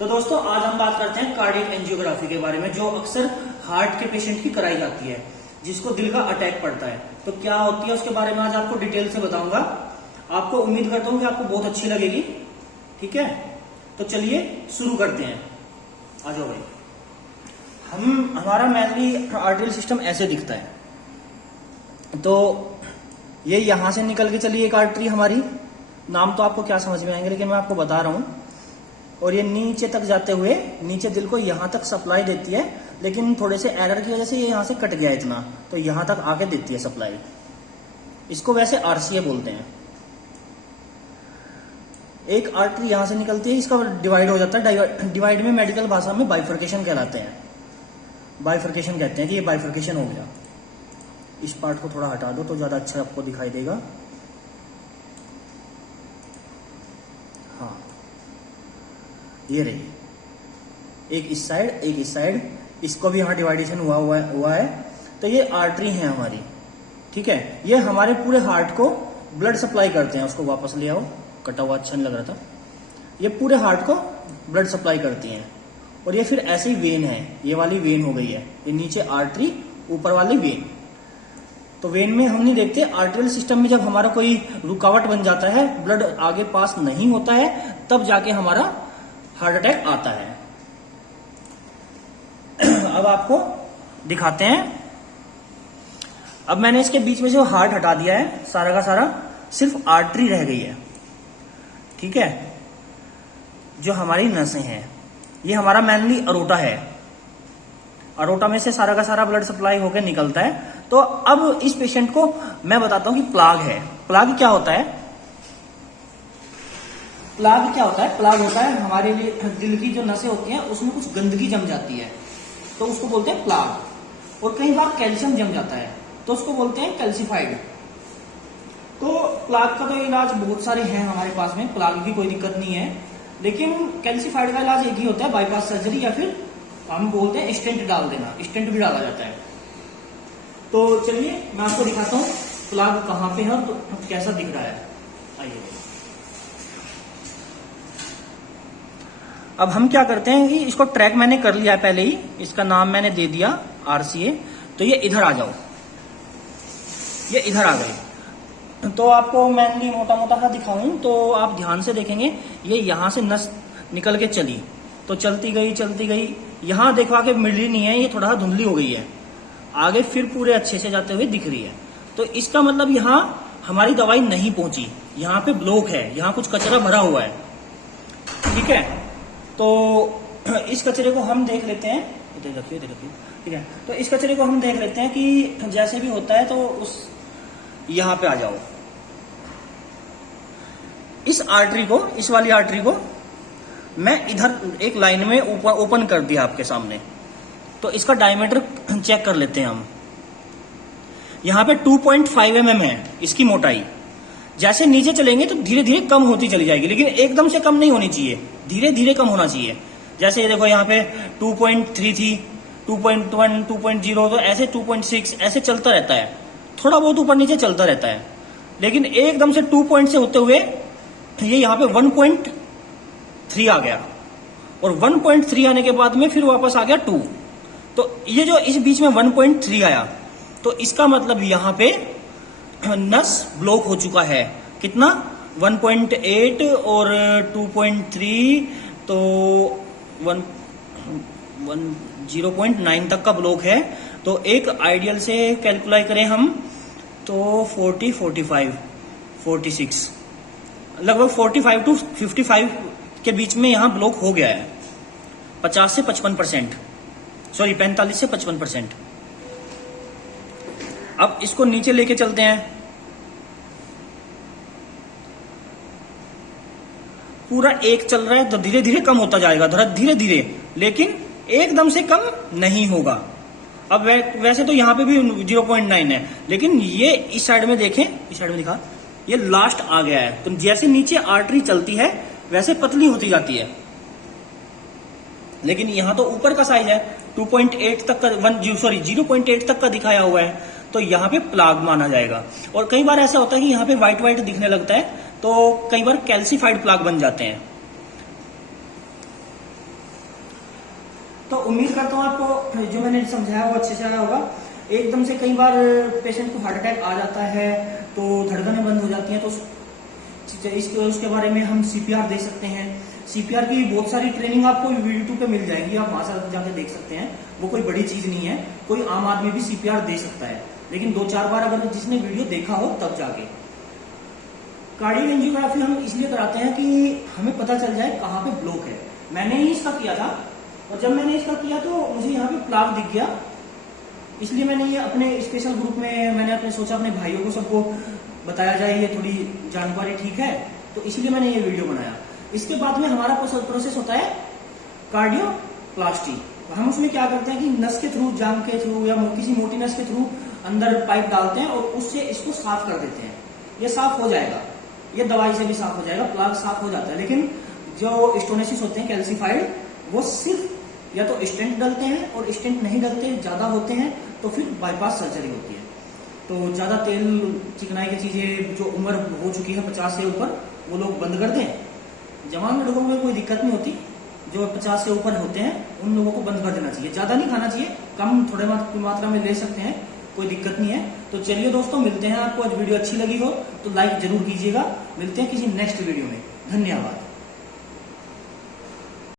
तो दोस्तों आज हम बात करते हैं कार्डियक एंजियोग्राफी के बारे में, जो अक्सर हार्ट के पेशेंट की कराई जाती है, जिसको दिल का अटैक पड़ता है। तो क्या होती है उसके बारे में आज आपको डिटेल से बताऊंगा। आपको उम्मीद करता हूं कि आपको बहुत अच्छी लगेगी। ठीक है, तो चलिए शुरू करते हैं। आ जाओ भाई। हमारा मेनली आर्टरियल सिस्टम ऐसे दिखता है। तो ये यहां से निकल के चलिए एक आर्टरी हमारी, नाम तो आपको क्या समझ में आएंगे लेकिन मैं आपको बता रहा हूं। और ये नीचे तक जाते हुए नीचे दिल को यहां तक सप्लाई देती है, लेकिन थोड़े से एरर की वजह से ये यहां से कट गया इतना, तो यहां तक आके देती है सप्लाई। इसको वैसे आरसीए बोलते हैं। एक आर्टरी यहां से निकलती है, इसका डिवाइड हो जाता है। डिवाइड में मेडिकल भाषा में बाइफर्केशन कहलाते हैं। बाइफर्केशन कहते हैं कि ये बाइफर्केशन हो गया। इस पार्ट को थोड़ा हटा दो तो ज्यादा अच्छा आपको दिखाई देगा। हाँ, ये रही, एक इस साइड एक इस साइड, इसको भी यहाँ डिवाइडेशन हुआ है। तो ये आर्टरी है हमारी। ठीक है, ये हमारे पूरे हार्ट को ब्लड सप्लाई करते हैं। उसको वापस ले आओ, कटा हुआ अच्छा नहीं लग रहा था। ये पूरे हार्ट को ब्लड सप्लाई करती हैं। और ये फिर ऐसे ही वेन है, ये वाली वेन हो गई है, ये नीचे आर्टरी ऊपर वाली वेन। तो वेन में हम नहीं देखते, आर्टरियल सिस्टम में जब हमारा कोई रुकावट बन जाता है, ब्लड आगे पास नहीं होता है, तब जाके हमारा हार्ट अटैक आता है। अब आपको दिखाते हैं। अब मैंने इसके बीच में जो हार्ट हटा दिया है सारा का सारा, सिर्फ आर्टरी रह गई है। ठीक है, जो हमारी नसें हैं, ये हमारा मेनली अरोटा है। अरोटा में से सारा का सारा ब्लड सप्लाई होकर निकलता है। तो अब इस पेशेंट को मैं बताता हूं कि प्लाग है। प्लाग क्या होता है? प्लाग क्या होता है? प्लाग होता है हमारे लिए दिल की जो नसें होती हैं उसमें कुछ गंदगी जम जाती है, तो उसको बोलते हैं प्लाग। और कई बार कैल्शियम जम जाता है तो उसको बोलते हैं कैल्सिफाइड। तो प्लाग का तो इलाज बहुत सारे हैं हमारे पास में, प्लाग की कोई दिक्कत नहीं है। लेकिन कैल्सिफाइड का इलाज एक ही होता है, बाईपास सर्जरी, या फिर हम बोलते हैं स्टेंट डाल देना। स्टेंट भी डाला जाता है। तो चलिए मैं आपको दिखाता हूँ प्लाग कहाँ पे है और तो कैसा दिख रहा है। आइए, अब हम क्या करते हैं कि इसको ट्रैक मैंने कर लिया है पहले ही, इसका नाम मैंने दे दिया आरसीए। तो ये इधर आ जाओ, ये इधर आ गए। तो आपको मैंने मोटा मोटा सा दिखाऊं तो आप ध्यान से देखेंगे, ये यहां से नस निकल के चली, तो चलती गई। यहां देखो के मिल ही नहीं है, ये थोड़ा धुंधली हो गई है। आगे फिर पूरे अच्छे से जाते हुए दिख रही है। तो इसका मतलब यहाँ हमारी दवाई नहीं पहुंची, यहाँ पे ब्लॉक है, यहाँ कुछ कचरा भरा हुआ है। ठीक है, तो इस कचरे को हम देख लेते हैं। इधर रखिए। ठीक है, तो इस कचरे को हम देख लेते हैं कि जैसे भी होता है। तो उस यहां पे आ जाओ। इस आर्टरी को, इस वाली आर्टरी को मैं इधर एक लाइन में ओपन कर दिया आपके सामने। तो इसका डायमीटर चेक कर लेते हैं हम। यहां पे 2.5 mm है इसकी मोटाई। जैसे नीचे चलेंगे तो धीरे धीरे कम होती चली जाएगी, लेकिन एकदम से कम नहीं होनी चाहिए, धीरे धीरे कम होना चाहिए। जैसे ये देखो यहाँ पे 2.3 थी, 2.1, 2.0, तो ऐसे 2.6 ऐसे चलता रहता है। थोड़ा बहुत ऊपर नीचे चलता रहता है, लेकिन एकदम से 2 पॉइंट से होते हुए ये यहाँ पे 1.3 आ गया, और 1.3 आने के बाद में फिर वापस आ गया 2। तो ये जो इस बीच में 1.3 आया, तो इसका मतलब यहाँ पे नस ब्लॉक हो चुका है। कितना? 1.8 और 2.3, तो 0.9 तक का ब्लॉक है। तो एक आइडियल से कैलकुलेट करें हम तो 40, 45, 46, लगभग 45 टू 55 के बीच में यहाँ ब्लॉक हो गया है। 50 से 55%, सॉरी 45 से 55%। अब इसको नीचे लेके चलते हैं। पूरा एक चल रहा है तो धीरे धीरे कम होता जाएगा, धीरे धीरे, लेकिन एकदम से कम नहीं होगा। अब वैसे तो यहाँ पे भी 0.9 है, लेकिन ये इस साइड में देखें, इस साइड में दिखा, ये लास्ट आ गया है। तो जैसे नीचे आर्टरी चलती है वैसे पतली होती जाती है, लेकिन यहाँ तो ऊपर का साइज है 2.8 तक का, 0.8 तक का दिखाया हुआ है, तो यहाँ पे प्लाग माना जाएगा। और कई बार ऐसा होता है कि यहाँ पे व्हाइट व्हाइट दिखने लगता है, तो कई बार कैल्सिफाइड प्लाग बन जाते हैं। तो उम्मीद करता हूँ आपको जो मैंने समझाया वो अच्छे से आया होगा। एकदम से कई बार पेशेंट को हार्ट अटैक आ जाता है तो धड़कनें बंद हो जाती हैं, तो उसके बारे में हम CPR दे सकते हैं। CPR की बहुत सारी ट्रेनिंग आपको YouTube पे मिल जाएंगी, आप वहां से जाके देख सकते हैं। वो कोई बड़ी चीज नहीं है, कोई आम आदमी भी CPR दे सकता है, लेकिन 2-4 बार अगर जिसने वीडियो देखा हो तब जाके। कार्डियक एंजियोग्राफी हम इसलिए कराते हैं कि हमें पता चल जाए कहाँ पे ब्लॉक है। मैंने ही इसका किया था, और जब मैंने इसका किया तो मुझे यहाँ पे प्लाक दिख गया, इसलिए मैंने ये अपने स्पेशल ग्रुप में मैंने अपने सोचा अपने भाइयों को सबको बताया जाए, ये थोड़ी जानकारी ठीक है, तो इसलिए मैंने ये वीडियो बनाया। इसके बाद में हमारा प्रोसेस होता है कार्डियोप्लास्टी। हम उसमें क्या करते हैं कि नस के थ्रू, जांग के थ्रू या किसी मोटी नस के थ्रू अंदर पाइप डालते हैं और उससे इसको साफ कर देते हैं। ये साफ हो जाएगा, ये दवाई से भी साफ हो जाएगा, प्लाक साफ हो जाता है। लेकिन जो स्टोनेसिस होते हैं कैल्सिफाइड, वो सिर्फ या तो स्टेंट डलते हैं, और स्टेंट नहीं डलते, ज्यादा होते हैं तो फिर बाईपास सर्जरी होती है। तो ज्यादा तेल चिकनाई की चीजें, जो उम्र हो चुकी है 50 से ऊपर, वो लोग बंद कर दें। जवान लोगों में कोई दिक्कत नहीं होती, जो 50 से ऊपर होते हैं उन लोगों को बंद कर देना चाहिए। ज्यादा नहीं खाना चाहिए, कम थोड़े मात्रा में ले सकते हैं, कोई दिक्कत नहीं है। तो चलिए दोस्तों, मिलते हैं। आपको आज वीडियो अच्छी लगी हो तो लाइक जरूर कीजिएगा। मिलते हैं किसी नेक्स्ट वीडियो में। धन्यवाद।